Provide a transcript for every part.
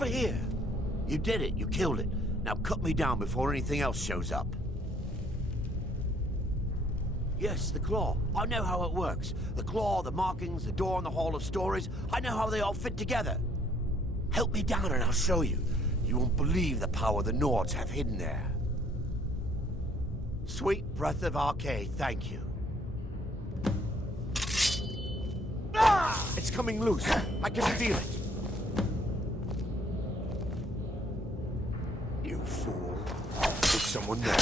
over here. You did it. You killed it. Now cut me down before anything else shows up. Yes, the claw. I know how it works. The claw, the markings, the door in the Hall of Stories. I know how they all fit together. Help me down and I'll show you. You won't believe the power the Nords have hidden there. Sweet breath of Arcade, thank you. Ah! It's coming loose. I can feel it. You fool. There's someone there.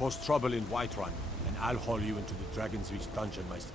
Cause trouble in Whiterun, and I'll haul you into the Dragon's Reach dungeon myself.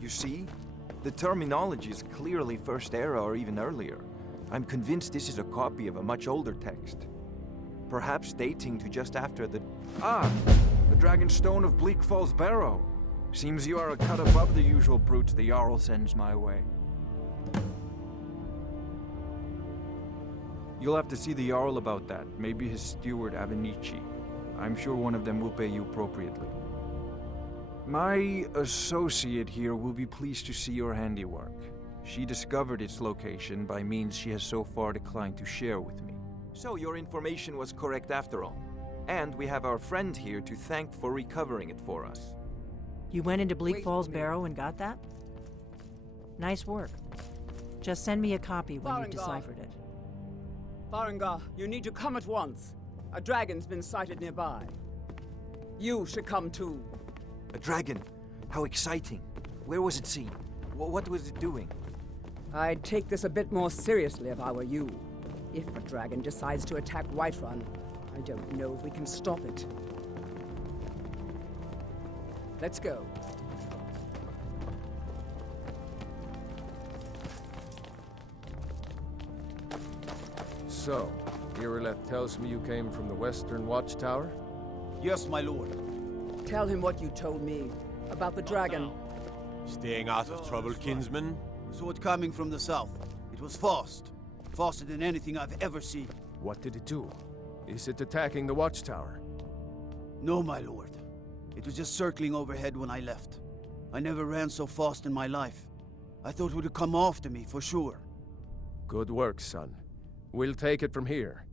You see? The terminology is clearly First Era or even earlier. I'm convinced this is a copy of a much older text. Perhaps dating to just after the... Ah! The Dragonstone of Bleak Falls Barrow. Seems you are a cut above the usual brutes the Jarl sends my way. You'll have to see the Jarl about that. Maybe his steward, Avenici. I'm sure one of them will pay you appropriately. My associate here will be pleased to see your handiwork. She discovered its location by means she has so far declined to share with me. So your information was correct after all. And we have our friend here to thank for recovering it for us. You went into Bleak Falls Barrow and got that? Nice work. Just send me a copy when you've deciphered it. Farengar, you need to come at once. A dragon's been sighted nearby. You should come too. A dragon? How exciting. Where was it seen? What was it doing? I'd take this a bit more seriously if I were you. If a dragon decides to attack Whiterun, I don't know if we can stop it. Let's go. So, Irileth tells me you came from the Western Watchtower? Yes, my lord. Tell him what you told me about the dragon. Staying out of trouble, kinsman? We saw it coming from the south. It was fast. Faster than anything I've ever seen. What did it do? Is it attacking the Watchtower? No, my lord. It was just circling overhead when I left. I never ran so fast in my life. I thought it would come after me, for sure. Good work, son. We'll take it from here.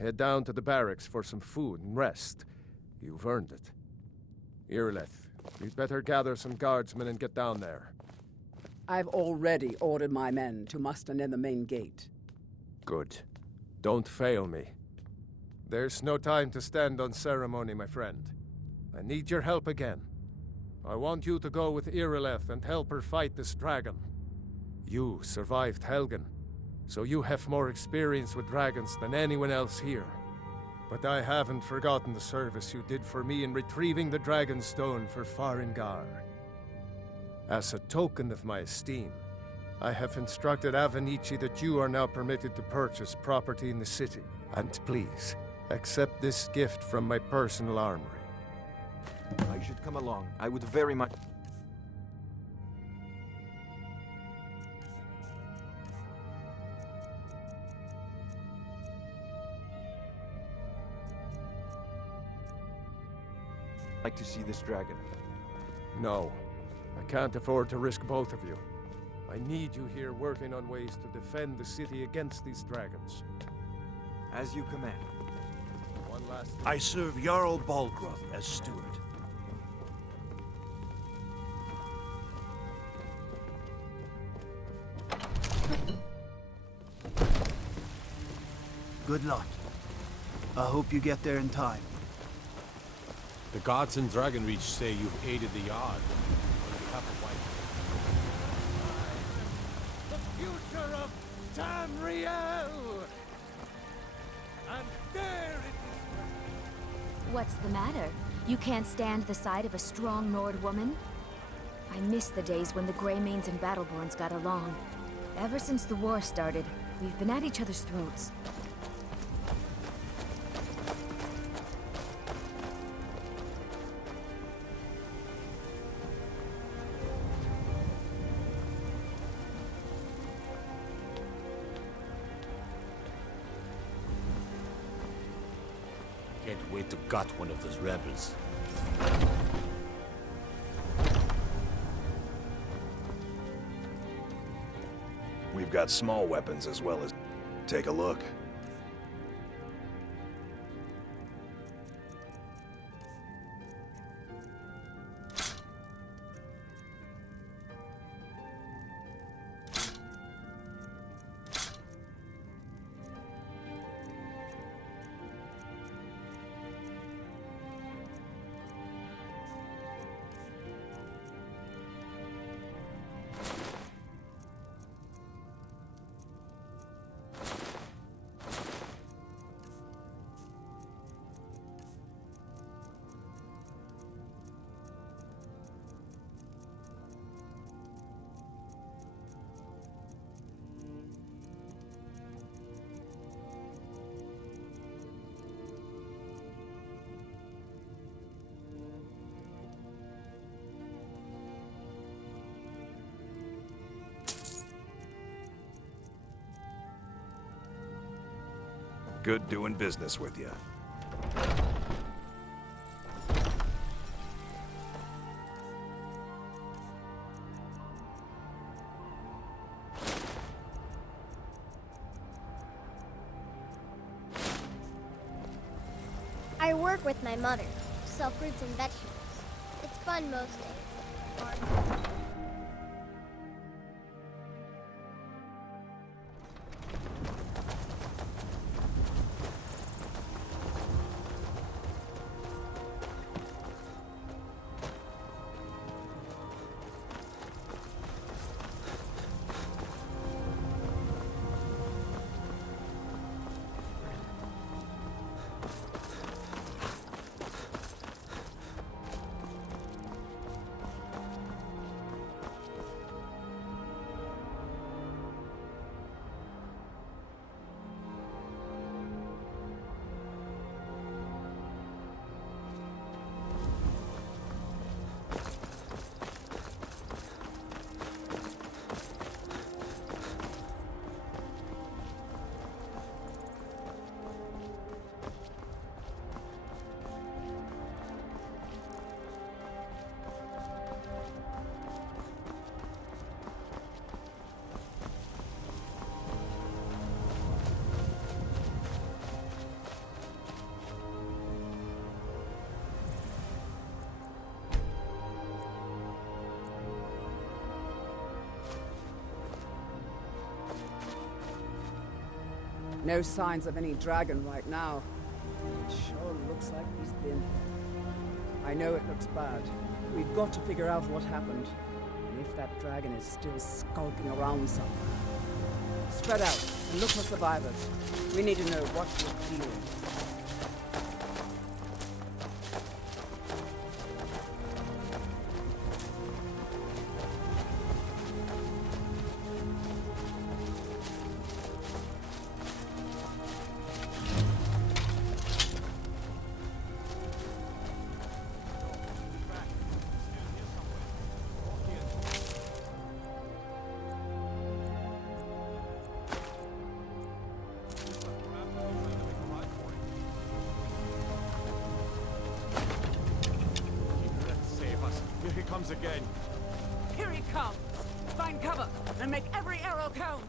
Head down to the barracks for some food and rest. You've earned it. Irileth, we'd better gather some guardsmen and get down there. I've already ordered my men to muster near the main gate. Good. Don't fail me. There's no time to stand on ceremony, my friend. I need your help again. I want you to go with Irileth and help her fight this dragon. You survived Helgen, so you have more experience with dragons than anyone else here. But I haven't forgotten the service you did for me in retrieving the Dragonstone for Farengar. As a token of my esteem, I have instructed Avenici that you are now permitted to purchase property in the city. And please, accept this gift from my personal armory. I should come along. I would very much... like to see this dragon. No, I can't afford to risk both of you. I need you here working on ways to defend the city against these dragons. As you command. One last thing. I serve Jarl Balgruuf as steward. Good luck. I hope you get there in time. The gods in Dragonreach say you've aided the Yard on behalf of White. The future of Tamriel! And there it is! What's the matter? You can't stand the sight of a strong Nord woman? I miss the days when the Greymanes and Battleborns got along. Ever since the war started, we've been at each other's throats. Can't wait to gut one of those rebels. We've got small weapons as well as... Take a look. Good doing business with you. I work with my mother, sell fruits and vegetables. It's fun most days. Hard. No signs of any dragon right now. It sure looks like he's been. I know it looks bad. We've got to figure out what happened. And if that dragon is still skulking around somewhere. Spread out and look for survivors. We need to know what we're dealing with. Here he comes again. Here he comes! Find cover and make every arrow count!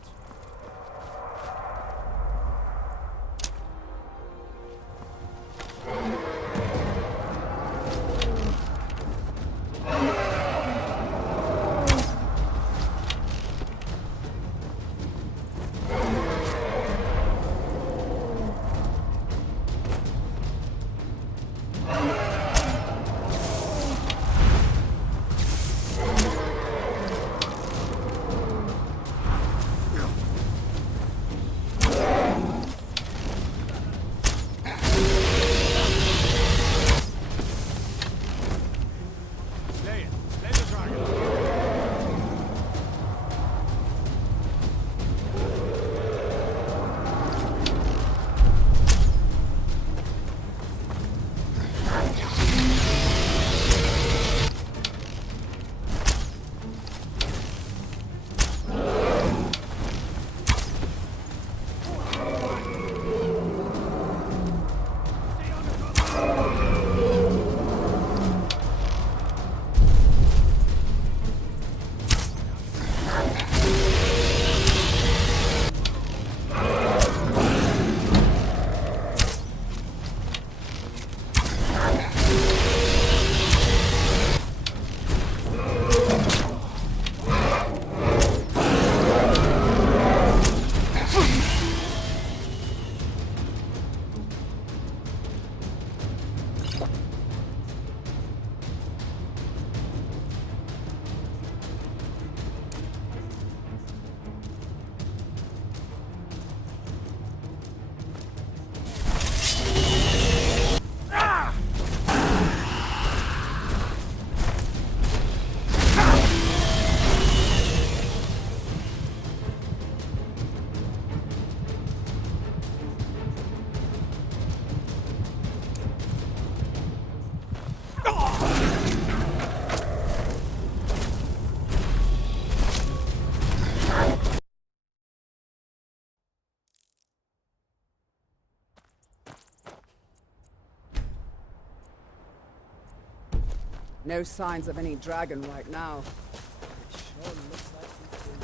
No signs of any dragon right now. It sure looks like he's been...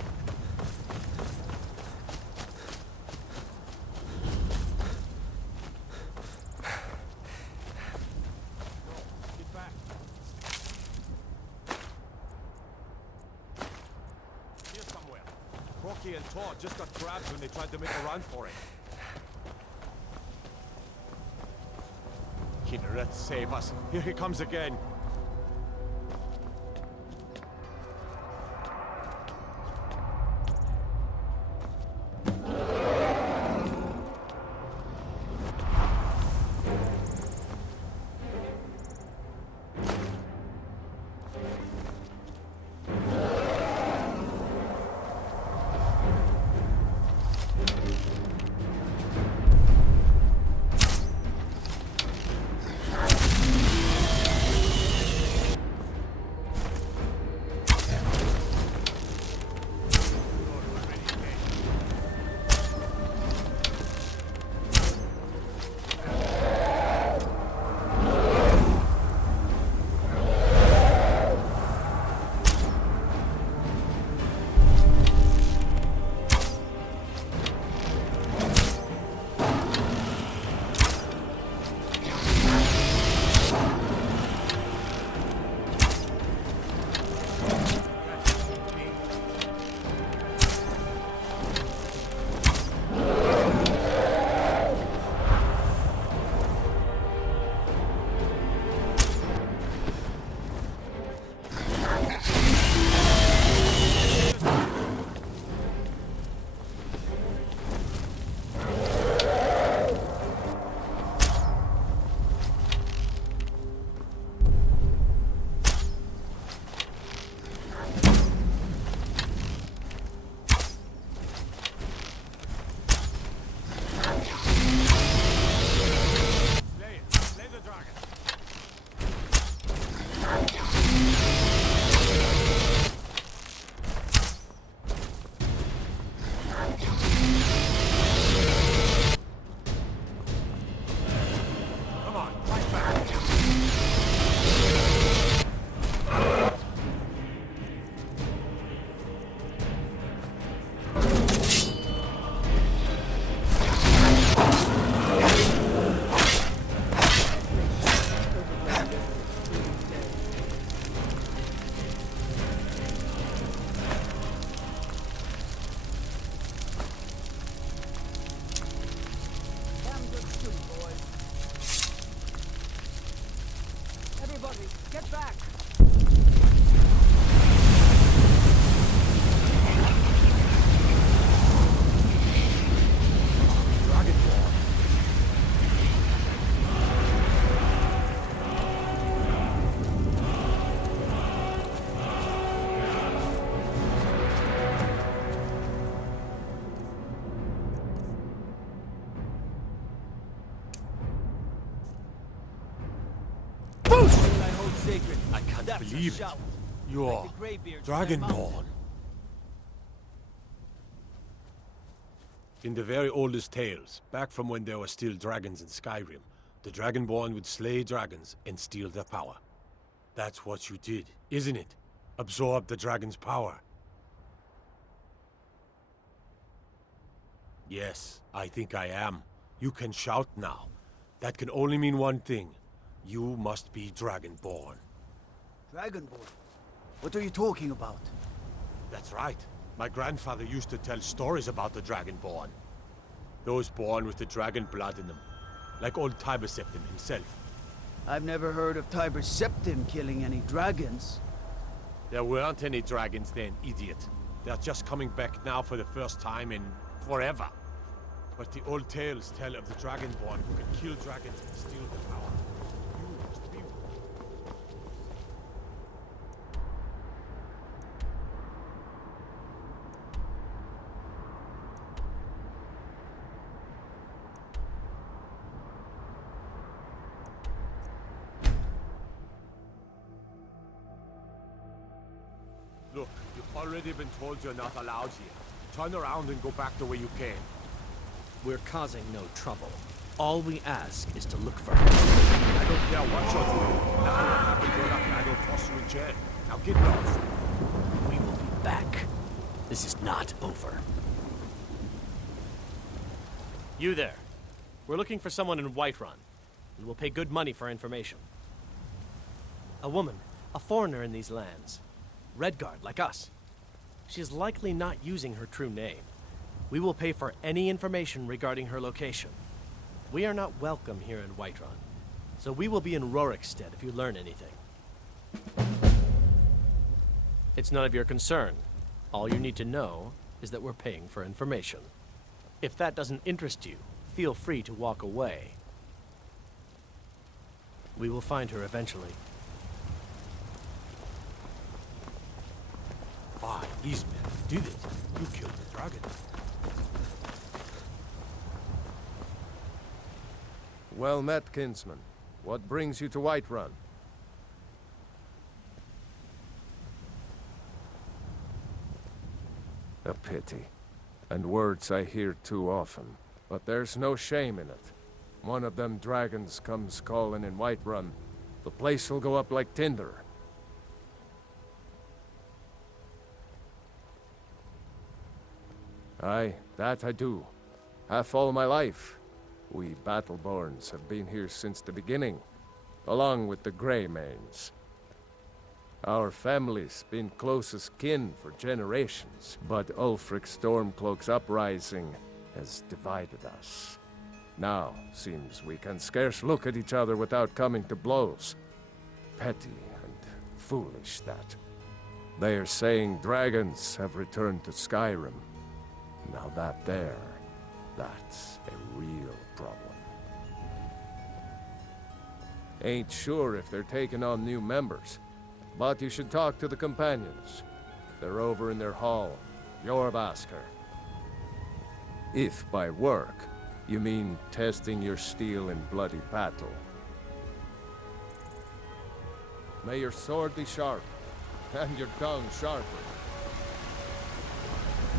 Get back. Here somewhere. Crocky and Tor just got grabbed when they tried to make a run for it. Kinneret, save us. Here he comes again. Get back! I can't believe it. You're Dragonborn. In the very oldest tales, back from when there were still dragons in Skyrim, the Dragonborn would slay dragons and steal their power. That's what you did, isn't it? Absorb the dragon's power. Yes, I think I am. You can shout now. That can only mean one thing. You must be Dragonborn. Dragonborn? What are you talking about? That's right. My grandfather used to tell stories about the Dragonborn. Those born with the dragon blood in them. Like old Tiber Septim himself. I've never heard of Tiber Septim killing any dragons. There weren't any dragons then, idiot. They're just coming back now for the first time in forever. But the old tales tell of the Dragonborn who can kill dragons and steal their power. You must be one. Look, you've already been told you're not allowed here. Turn around and go back the way you came. We're causing no trouble. All we ask is to look for her. I don't care what you're doing. After what happened, you're lucky I don't talk lost you in jail. Now get lost. We will be back. This is not over. You there. We're looking for someone in Whiterun. We will pay good money for information. A woman, a foreigner in these lands. Redguard, like us. She is likely not using her true name. We will pay for any information regarding her location. We are not welcome here in Whiterun, so we will be in Rorikstead if you learn anything. It's none of your concern. All you need to know is that we're paying for information. If that doesn't interest you, feel free to walk away. We will find her eventually. Why, these men did it. You killed the dragon. Well met, kinsman. What brings you to Whiterun? A pity. And words I hear too often. But there's no shame in it. One of them dragons comes calling in Whiterun. The place will go up like tinder. Aye, that I do. Half all my life. We Battleborns have been here since the beginning, along with the Greymanes. Our family's been closest kin for generations, but Ulfric Stormcloak's uprising has divided us. Now, seems we can scarce look at each other without coming to blows. Petty and foolish, that. They are saying dragons have returned to Skyrim. Now that's a real problem. Ain't sure if they're taking on new members, but you should talk to the companions. They're over in their hall, Jorvaskr. If by work, you mean testing your steel in bloody battle. May your sword be sharp, and your tongue sharper.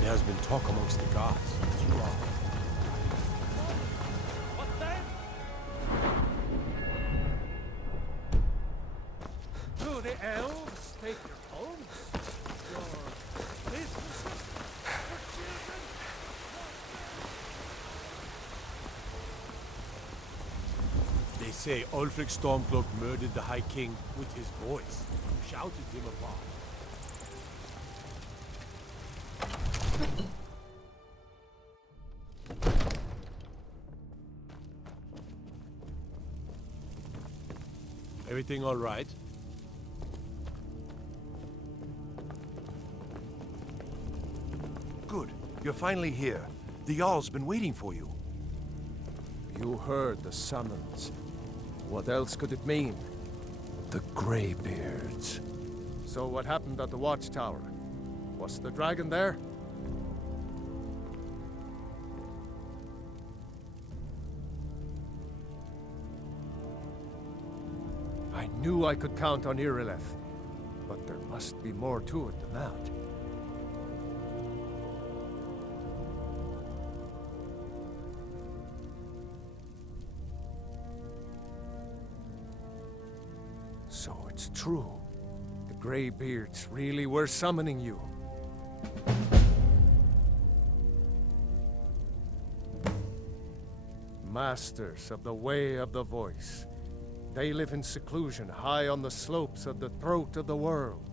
There has been talk amongst the gods. You are. What then? Do the elves take your homes? Your businesses? Your children? They say Ulfric Stormcloak murdered the High King with his voice. Shouted him apart. Everything all right? Good. You're finally here. The Jarl's been waiting for you. You heard the summons. What else could it mean? The Greybeards. So what happened at the Watchtower? Was the dragon there? I knew I could count on Irileth, but there must be more to it than that. So it's true. The Greybeards really were summoning you. Masters of the Way of the Voice. They live in seclusion high on the slopes of the throat of the world.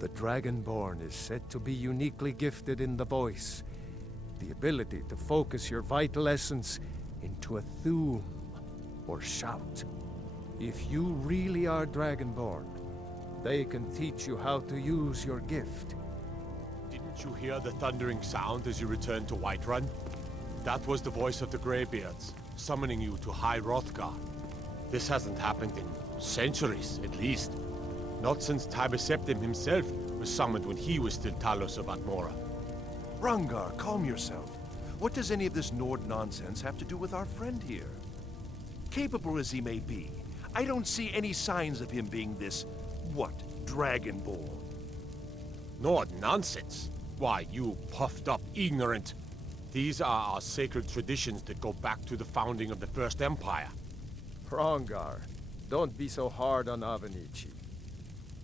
The Dragonborn is said to be uniquely gifted in the voice, the ability to focus your vital essence into a thume or shout. If you really are Dragonborn, they can teach you how to use your gift. Didn't you hear the thundering sound as you returned to Whiterun? That was the voice of the Greybeards, summoning you to High Hrothgar. This hasn't happened in centuries, at least. Not since Tiber Septim himself was summoned when he was still Talos of Atmora. Rangar, calm yourself. What does any of this Nord nonsense have to do with our friend here? Capable as he may be, I don't see any signs of him being this, Dragonborn. Nord nonsense? Why, you puffed up ignorant. These are our sacred traditions that go back to the founding of the First Empire. Hrongar, don't be so hard on Avenici.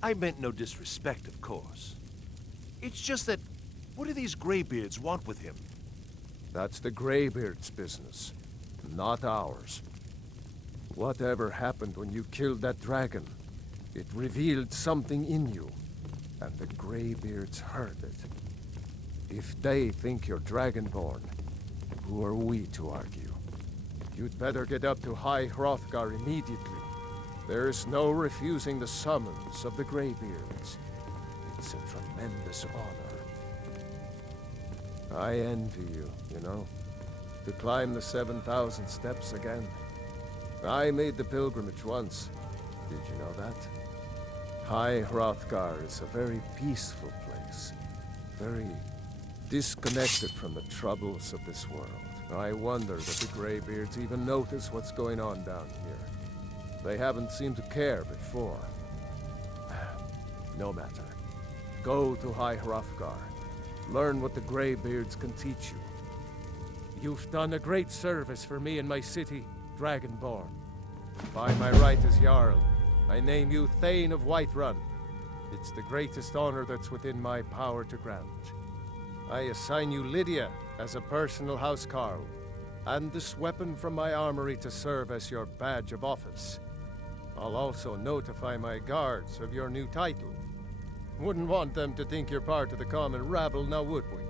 I meant no disrespect, of course. It's just that, what do these Greybeards want with him? That's the Greybeards' business, not ours. Whatever happened when you killed that dragon, it revealed something in you, and the Greybeards heard it. If they think you're Dragonborn, who are we to argue? You'd better get up to High Hrothgar immediately. There's no refusing the summons of the Greybeards. It's a tremendous honor. I envy you, you know, to climb the 7,000 steps again. I made the pilgrimage once. Did you know that? High Hrothgar is a very peaceful place. Very disconnected from the troubles of this world. I wonder that the Greybeards even notice what's going on down here. They haven't seemed to care before. No matter. Go to High Hrothgar. Learn what the Greybeards can teach you. You've done a great service for me and my city, Dragonborn. By my right as Jarl, I name you Thane of Whiterun. It's the greatest honor that's within my power to grant. I assign you Lydia as a personal housecarl, and this weapon from my armory to serve as your badge of office. I'll also notify my guards of your new title. Wouldn't want them to think you're part of the common rabble, now would we?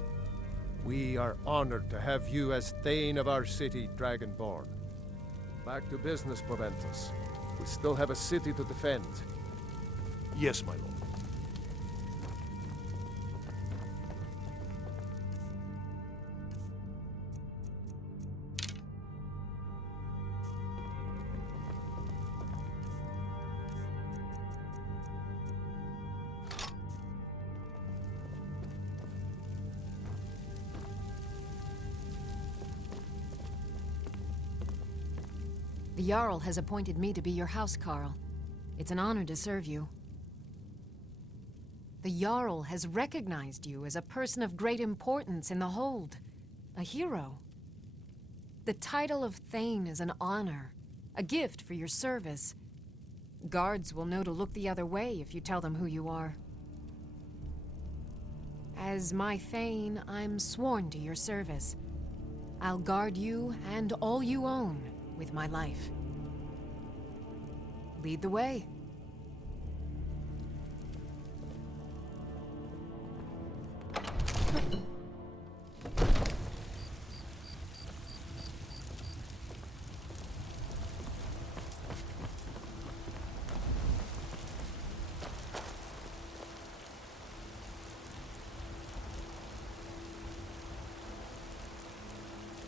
We are honored to have you as Thane of our city, Dragonborn. Back to business, Proventus. We still have a city to defend. Yes, my lord. The Jarl has appointed me to be your housecarl. It's an honor to serve you. The Jarl has recognized you as a person of great importance in the Hold. A hero. The title of Thane is an honor, a gift for your service. Guards will know to look the other way if you tell them who you are. As my Thane, I'm sworn to your service. I'll guard you and all you own with my life. Lead the way.